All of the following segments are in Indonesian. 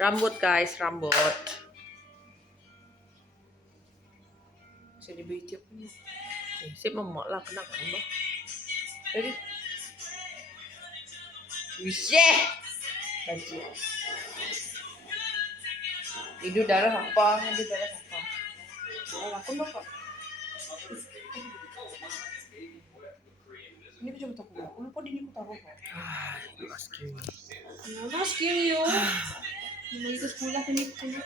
Rambut guys, rambut. Selebriti apa ni? Sip memok lah kenangan bah. Jadi, Wiseh. baju. Itu darah apa? Itu darah apa? Oh, aku lupa. Ini aku cuma tahu. Aku lupa di ini aku tahu apa. You asking me. Mana skill yo? Mau itu sekolah kan itu.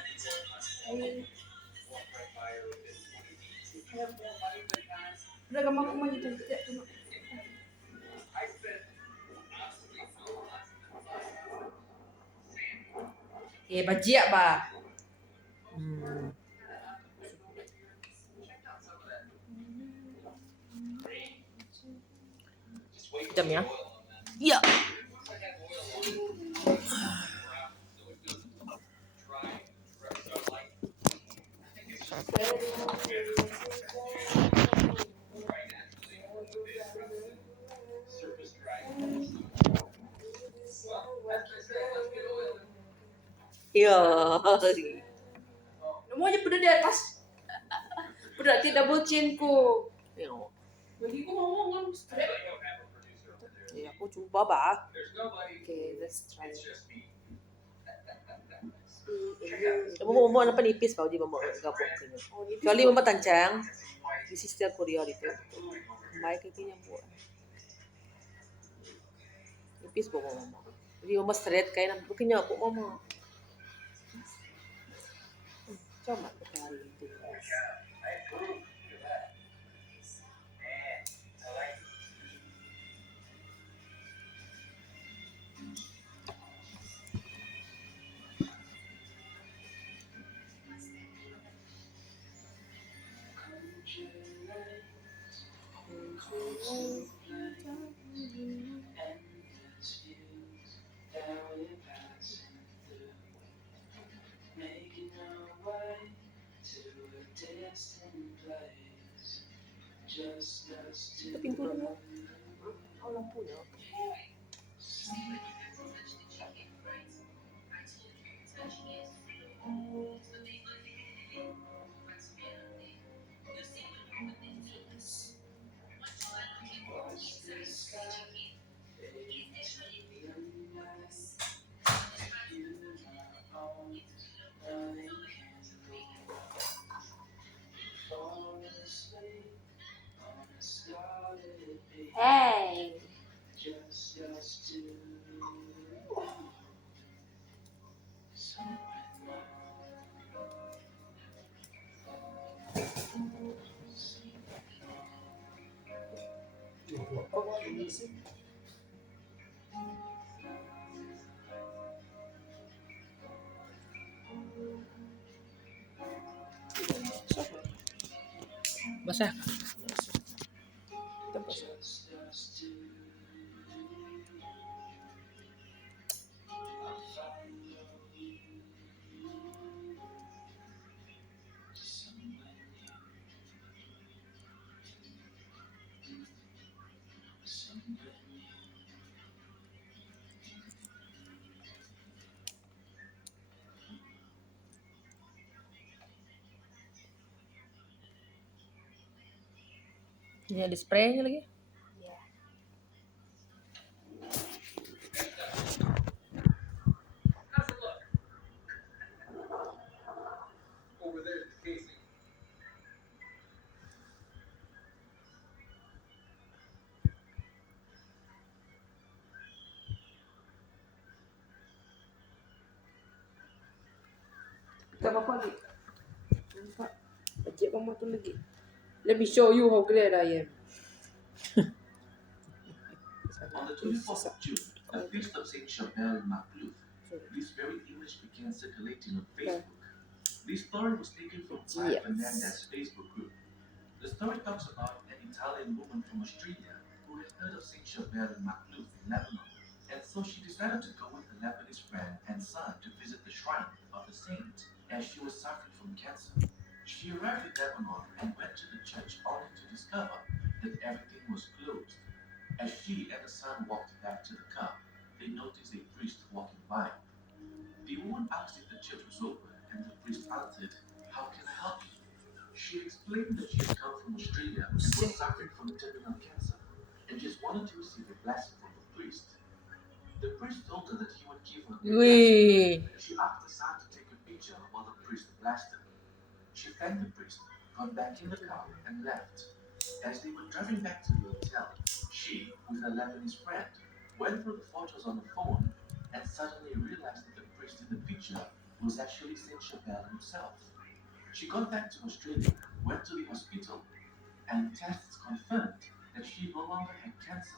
Udah gampang aku maju tuh. Ya, tunggu. Bajia bah. Hmm. Jam ya. Iya. Iya. Mau aja udah di atas. Berarti double chin ku. Iya. Bagi ku ngomong kan straight. Ya aku coba bah. Okay, let's try. Kamu mau apa nipis bau di mau gabung sini. Kecuali mau tancang. Di sistem Korea itu. Baik kayaknya buat. Nipis bau mama. Jadi mama straight kayak nak bukannya aku mama. Coba kita hari itu. Itu pintu dulu. Oh lampunya. Hey. Basah. Kita pasang. Ini ada spraynya lagi. Kita apa lagi? Nampak. Bajik kamu tu lagi. Let me show you how glad I am. On the 24th of June, the feast of Saint Charbel Macluf, this very image began circulating on Facebook. This story was taken from Claire Fernandez's Facebook group. The story talks about an Italian woman from Australia who had heard of Saint Charbel Macluf in Lebanon, and so she decided to go with her Lebanese friend and son to visit the shrine of the saint as she was suffering from cancer. She arrived in Lebanon and went to the church only to discover that everything was closed. As she and the son walked back to the car, they noticed a priest walking by. The woman asked if the church was over, and the priest answered, "How can I help you?" She explained that she had come from Australia and was suffering from terminal cancer, and just wanted to receive a blessing from the priest. The priest told her that he would give her a blessing. Wih. She asked the son to take a picture while the priest blessed her. She thanked the priest, got back in the car, and left. As they were driving back to the hotel, she, with her Lebanese friend, went through the photos on the phone and suddenly realized that the priest in the picture was actually Saint Chapelle himself. She got back to Australia, went to the hospital, and tests confirmed that she no longer had cancer.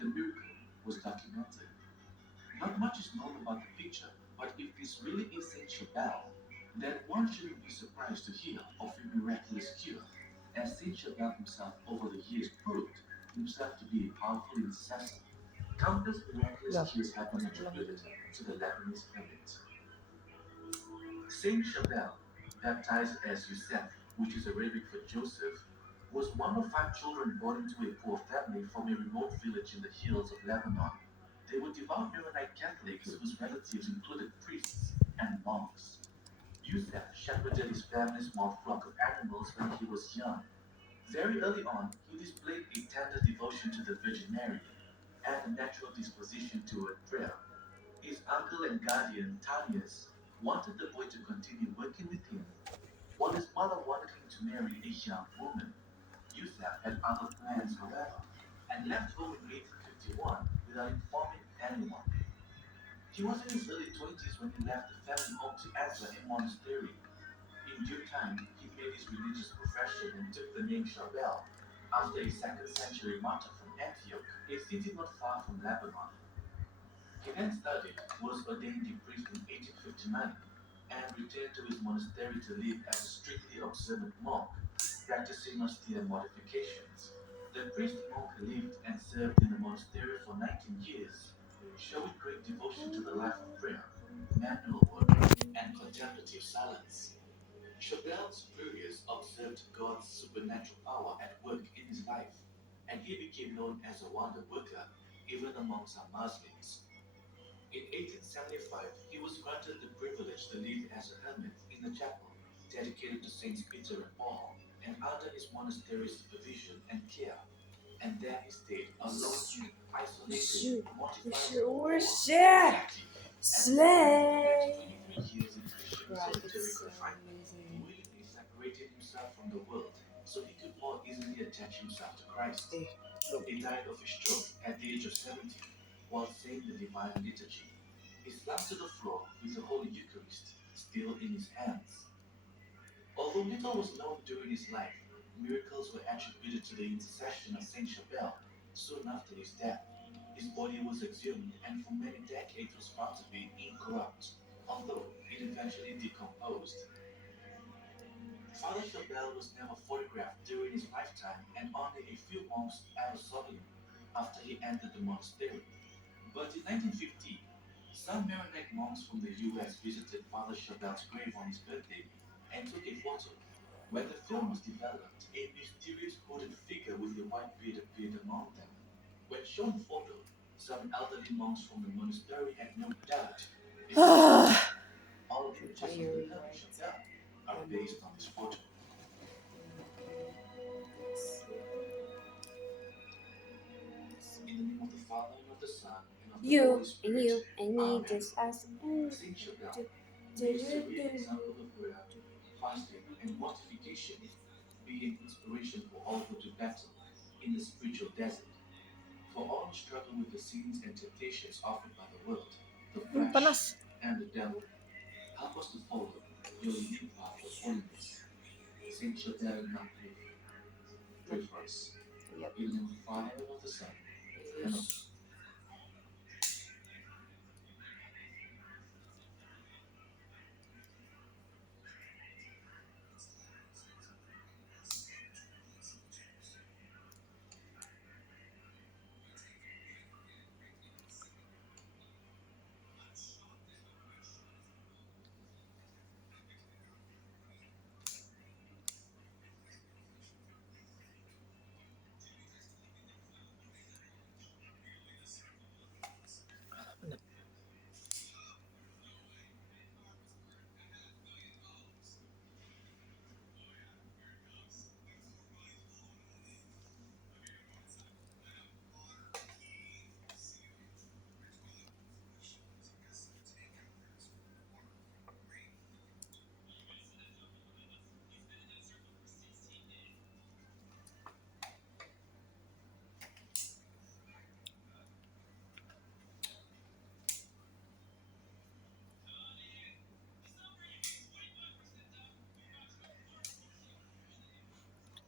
The miracle was documented. Not much is known about the picture, but if this really is Saint Chapelle, then one shouldn't be surprised to hear of a miraculous cure, as Saint Chapelle himself over the years proved himself to be a powerful intercessor. Countless miraculous cures have been attributed to the Lebanese hermit. Saint Chapelle, baptized as Yosef, which is Arabic for Joseph, was one of 5 children born into a poor family from a remote village in the hills of Lebanon. They were devout Maronite Catholics whose relatives included priests and monks. Yosef shepherded his family's small flock of animals when he was young. Very early on, he displayed a tender devotion to the Virgin Mary and a natural disposition toward prayer. His uncle and guardian, Tanius, wanted the boy to continue working with him, while his mother wanted him to marry a young woman. Yusuf had other plans, however, and left home in 1851 without informing anyone. He was in his early 20s when he left the family home to enter a monastery. In due time, he made his religious profession and took the name Charbel, after a 2nd century martyr from Antioch, a city not far from Lebanon. He then studied, was ordained a priest in 1859, and returned to his monastery to live as a strictly observant monk, practicing austere modifications. The priest monk lived and served in the monastery for 19 years, showing great devotion to the life of prayer, manual work, and contemplative silence. Chauvel's superiors observed God's supernatural power at work in his life, and he became known as a wonder worker, even among some Muslims. In 1875, he was granted the privilege to live as a hermit in the chapel dedicated to Saints Peter and Paul, and under his monastery's supervision and care. And there he stayed alone, isolated, mortified, inactive, Slay. 23 years in Christian Right, solitary it's so confinement, amazing. willingly separated himself from the world so he could more easily attach himself to Christ. He died of a stroke at the age of 70 while saying the Divine Liturgy. He slumped to the floor with the Holy Eucharist still in his hands. Although little was known during his life, miracles were attributed to the intercession of Saint Chapelle soon after his death. His body was exhumed and for many decades was found to be incorrupt, although it eventually decomposed. Father Chapelle was never photographed during his lifetime, and only a few monks ever saw him after he entered the monastery. But in 1950, some Maronite monks from the US visited Father Chapelle's grave on his birthday and took a photo. When the film was developed, a mysterious hooded figure with a white beard appeared among them. When shown the photo, some elderly monks from the monastery had no doubt it was all images of the Hermit Chapelle are based on this photo. In the name of the Father, and of the Son, and of the You Holy and Spirit. you and me, Amen. just us. Saint Chapelle used to be an example of prayer, fasting, and mortification, being inspiration for all who do battle in the spiritual desert. For all who struggle with the sins and temptations offered by the world, the flesh, Panas. and the devil, help us to follow your unique path of holiness. Saint Chapelle Immaculée, pray for us. Yep. In the name of the Father, and of the Son, and of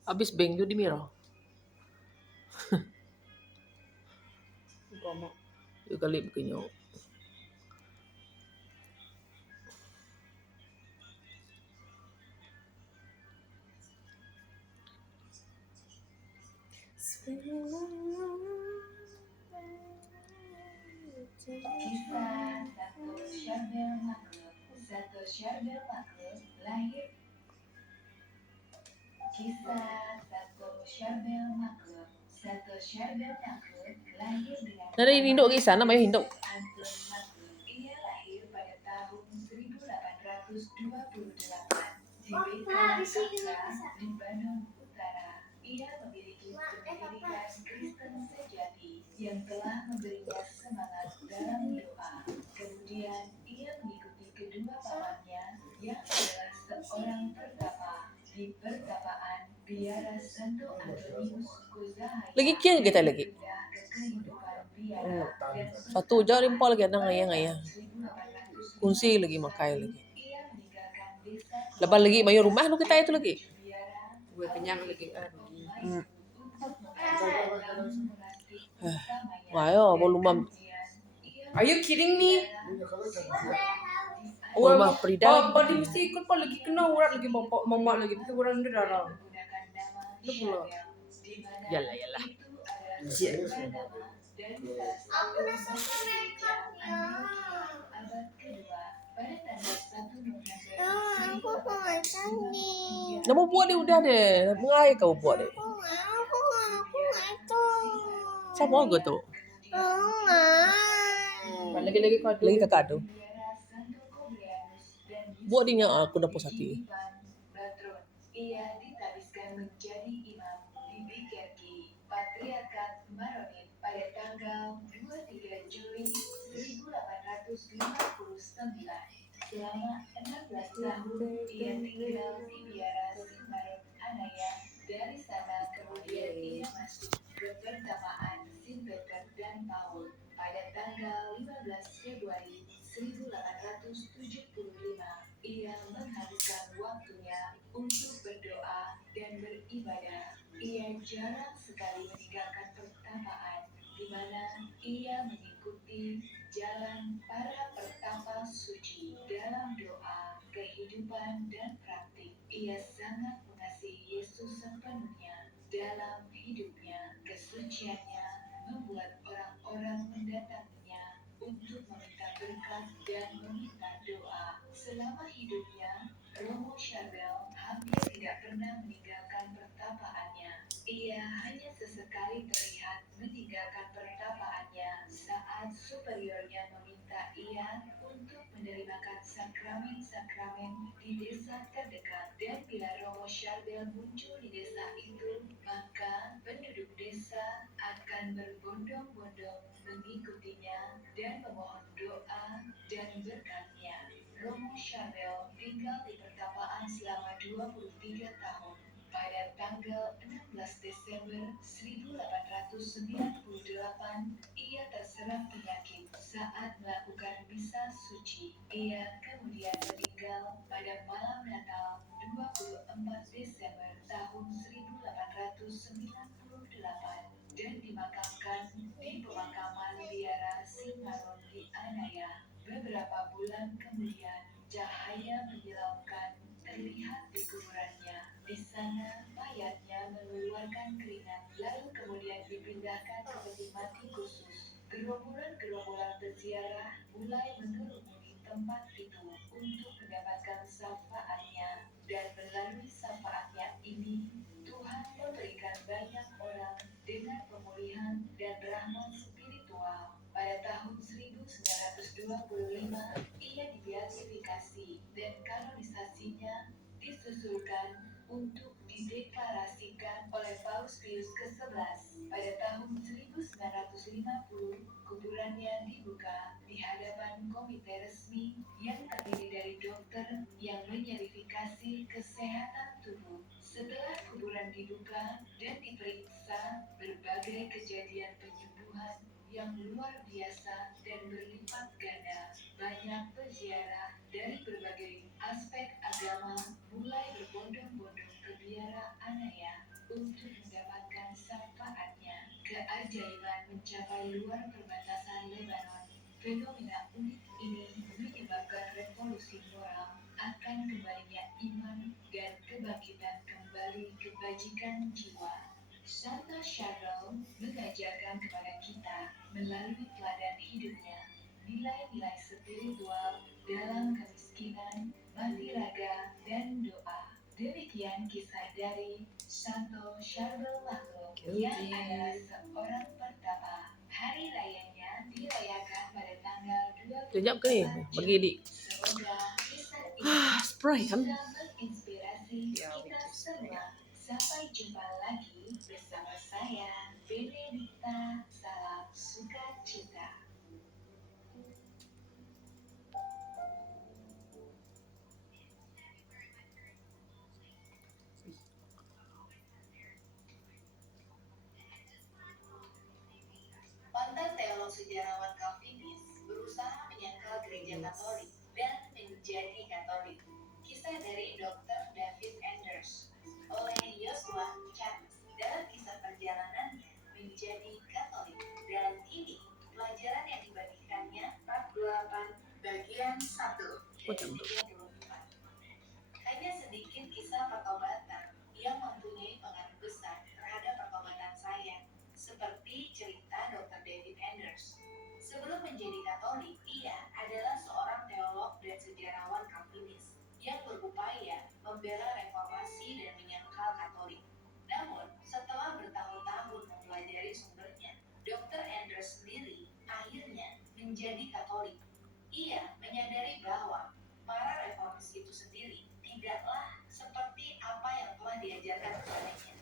Habis beng di miro. Goma. Yung kali kinyo. Kisah Satu Syarbel Makhluk. Satu Syarbel Makhluk lahir. Kisah Satu Syarbel Makhluk. Satu Syarbel Makhluk lahir dengan Nada indok kisah namanya indok. Antun Makhluk. Ia lahir pada tahun 1828 di Bethlehem, di Bandung Utara. Ia memiliki pendidikan Kristen sejati yang telah memberinya semangat dalam doa. Kemudian ia mengikuti kedua pamannya yang adalah seorang pertapa di pertapaan Biara Santo Antonius Kuzahaya. Lagi kian kita lagi. Pindah ke kehidupan biara dan Satu jauh rimpol lagi ada ngaya-ngaya. Kunci lagi makai lagi. ia meninggalkan desa Lepas lagi mayu rumah lu kita itu lagi. biara Gue kenyang lagi. Mayo volume Are you kidding me? volume Frida. Body mesti ikut pa lagi kena urat lagi bapak mama lagi tapi orang dia darah. Lu pula. Yalah yalah. Aku udah selesai makeupnya. Abad kedua pada tanggal 1 November Aku mau makan nih. Kamu buat deh udah deh. Mengai kau buat deh. Aku itu. Sama gue tuh. Lagi kado. Lagi kakak tuh. Biara Santo Cobrianus dan Buat dia aku dah posati. Batron. Ia ditabiskan menjadi imam di Bikerki, Patriarkat Maronit pada tanggal 23 Juli 1859. Selama 16 tahun ia tinggal di Biara Simaron Anaya. Dari sana kemudian ia masuk ke pertapaan Sinpeter dan Paul. Pada tanggal 15 Februari 1875, ia menghabiskan waktunya untuk berdoa dan beribadah. Ia jarang sekali meninggalkan pertapaan, di mana ia mengikuti jalan para pertapa suci dalam doa, kehidupan, dan praktik. Ia sangat mengasihi Yesus sepenuhnya dalam hidupnya. Kesuciannya membuat orang-orang mendatanginya untuk meminta berkat dan meminta doa. Selama hidupnya, Romo Charbel hampir tidak pernah meninggalkan pertapaannya. Ia hanya sesekali terlihat meninggalkan pertapaannya saat superiornya meminta ia untuk menerimakan sakramen-sakramen di desa terdekat. Dan bila Romo Charbel muncul di desa itu, maka penduduk desa akan berbondong-bondong mengikutinya dan memohon doa dan berkatnya. Romo Charbel tinggal di pertapaan selama 23 tahun. Pada tanggal 16 Desember 1898, ia terserang penyakit saat melakukan misa suci. Ia kemudian meninggal pada malam Natal 24 Desember tahun 1898 dan dimakamkan di pemakaman Biara Simaron di Anaya. Beberapa bulan kemudian, cahaya menyilaukan terlihat di kuburannya. Di sana, mayatnya mengeluarkan keringat, lalu kemudian dipindahkan ke peti mati khusus. Gerombolan-gerombolan peziarah mulai mengerumuni tempat itu untuk mendapatkan syafaatnya, dan melalui syafaatnya ini, Tuhan memberikan banyak orang dengan pemulihan dan rahmat spiritual. Pada tahun 1925, ia dibeatifikasi dan kanonisasinya disusulkan untuk dideklarasikan oleh Paus Pius ke-11. Pada tahun 1950, kuburannya dibuka di hadapan komite resmi yang terdiri dari dokter yang menyerifikasi kesehatan tubuh. Setelah kuburan dibuka dan diperiksa, berbagai kejadian penyembuhan yang luar biasa dan berlipat ganda. Banyak peziarah dari berbagai aspek agama mulai berbondong-bondong ke Biara Anaya. luar perbatasan Lebanon. Fenomena unik ini menyebabkan revolusi moral, akan kembalinya iman dan kebangkitan kembali kebajikan jiwa. Santa Cheryl mengajarkan kepada kita melalui teladan hidupnya nilai-nilai spiritual dalam kemiskinan, mati raga, dan doa. Demikian kisah dari Santo Charbel Lago yang adalah seorang pertapa. Hari rayanya dirayakan pada tanggal 24 Kejap ke ni? Bagi dik. Semoga kisah ini Spray kan? sudah menginspirasi kita semua. Sampai jumpa lagi bersama saya, Benedikta. Salam sukacita. Mantan teolog sejarawan Calvinis berusaha menyangkal gereja Katolik dan menjadi Katolik. Kisah dari Dr. David Anders oleh Joshua Charles dalam kisah perjalanannya menjadi Katolik. Dan ini pelajaran yang dibagikannya bab 8 bagian 1 dan 34. Hanya sedikit kisah pertobatan yang mempunyai pengaruh besar terhadap pertobatan saya, seperti cerita Dr. David Anders. Sebelum menjadi Katolik, ia adalah seorang teolog dan sejarawan Calvinis yang berupaya membela reformasi dan menyangkal Katolik. Namun, setelah bertahun-tahun mempelajari sumbernya, Dr. Anders sendiri akhirnya menjadi Katolik. Ia menyadari bahwa para reformis itu sendiri tidaklah seperti apa yang telah diajarkan kepadanya,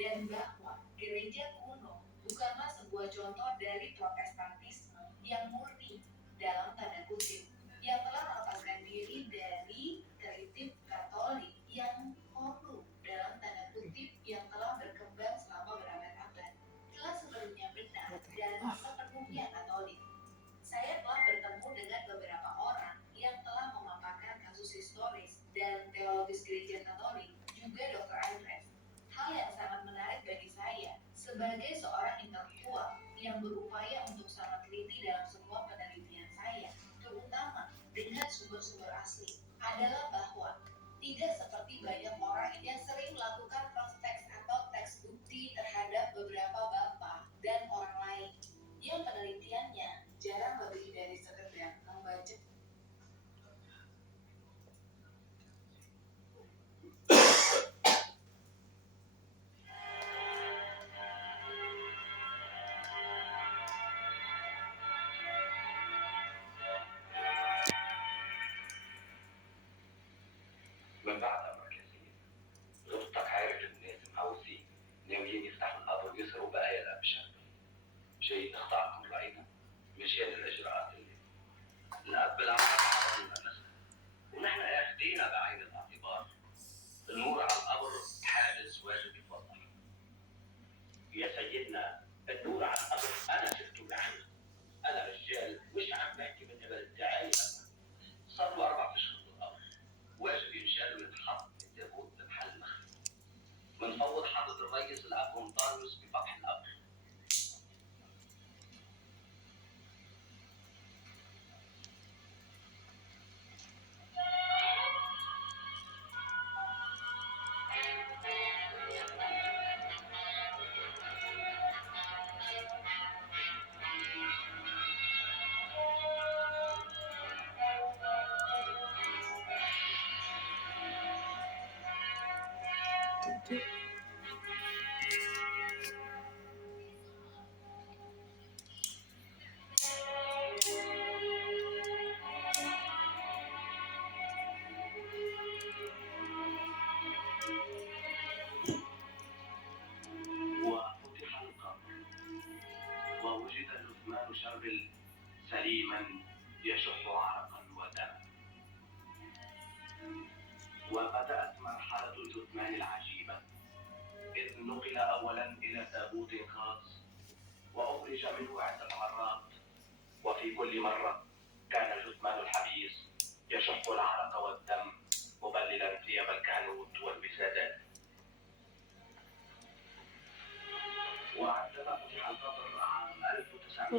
dan bahwa gereja kuno bukanlah sebuah contoh dari protestantisme yang murni dalam tanda kutip, yang telah melepaskan diri dari tertib Katolik yang korup dalam tanda kutip, yang telah berkembang selama berabad-abad, telah sepenuhnya benar dan sepenuhnya Katolik. Saya telah bertemu dengan beberapa orang yang telah memaparkan kasus historis dan teologis gereja Katolik, juga Dr. Andres. Hal yang sangat menarik bagi saya sebagai seorang intelektual yang berupaya untuk sangat teliti dalam semua penelitian saya, terutama dengan sumber-sumber asli, adalah bahwa tidak seperti banyak orang yang sering melakukan cross-text atau teks bukti terhadap beberapa bapa dan orang lain, yang penelitiannya jarang lebih dari sekedar membaca. من بعدها مركزية ضبطك عارف الناس مهووسين ناويين يفتحوا القبر ويسرقوا بقايا الأبشع. شيء تخضعكم رأينا مشان الإجراءات اللي نقبل على بعض المناسك، ونحن اخذينها بعين الاعتبار. النور على القبر حادث واجب يتوضح. يا سيدنا النور على القبر أنا شفته بعيني. أنا رجال مش عم بحكي من قبل الدعاية. صار له 4 أشهر بالقبر، واجب ينشال ويتحط التابوت بمحل مخفي. بنفوض حضرة الرئيس الأب مطاريوس بفتح القبر. وفتح القبر ووجد جثمان شربل سليما يشح عرقا ودما. وبدأت مرحلة الجثمان العجيبة، إذ نقل أولا إلى تابوت خاص وأخرج منه عدة مرات، وفي كل مرة كان جثمان الحبيس يشح العرق والدم مبللا ثياب الكهنوت والوسادات. وعندما فتح القبر عام 1900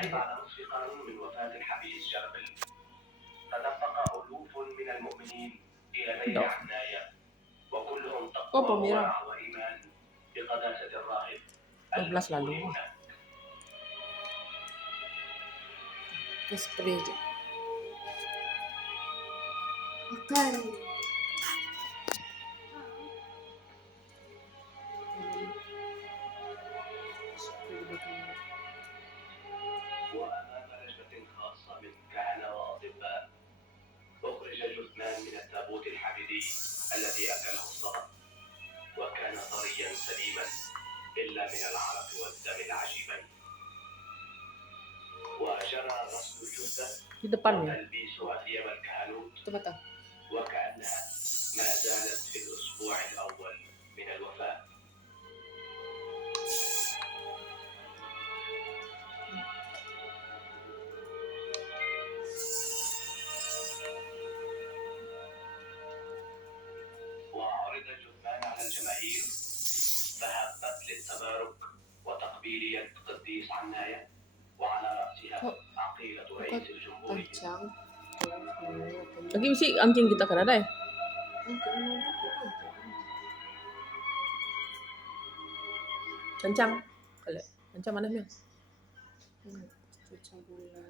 حيث بعد نصف قرن من وفاة الحبيب شربل تدفق ألوف من المؤمنين إلى بيت عناية وكلهم تقوى وورع وإيمان بقداسة الراهب 12 lalu. هنا. Kita spray je. Makan. Spray dia. وأمام لجنة خاصة من كهنة وأطباء أخرج جثمان من التابوت الحبيبي الذي أكله الصقر وكان طريا سليما إلا من العرق والدم العجيبين وجرى غسل الجثة Di depannya. وتلبيسها ثياب الكهنوت Itu betul. وكأنها ما زالت في الأسبوع الأول من الوفاة. وعرض الجثمان على الجماهير فهبت للتبارك وتقبيل يد قديس عناية وعلى رأسها عقيلة رئيس الجمهورية. Kencang. Lagi mesti anjing kita kan ada ya? Kencang. Kalau kencang mana ni? Kencang pula.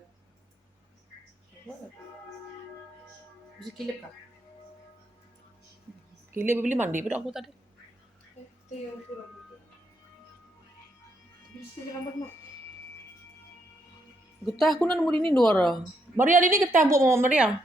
Bisa kilip kah? Gila beli mandi pada aku tadi. Itu yang tu rambut. Bisa je rambut mak. Getah aku nan muri ni dua orang. Maria ini getah buat Mama Maria.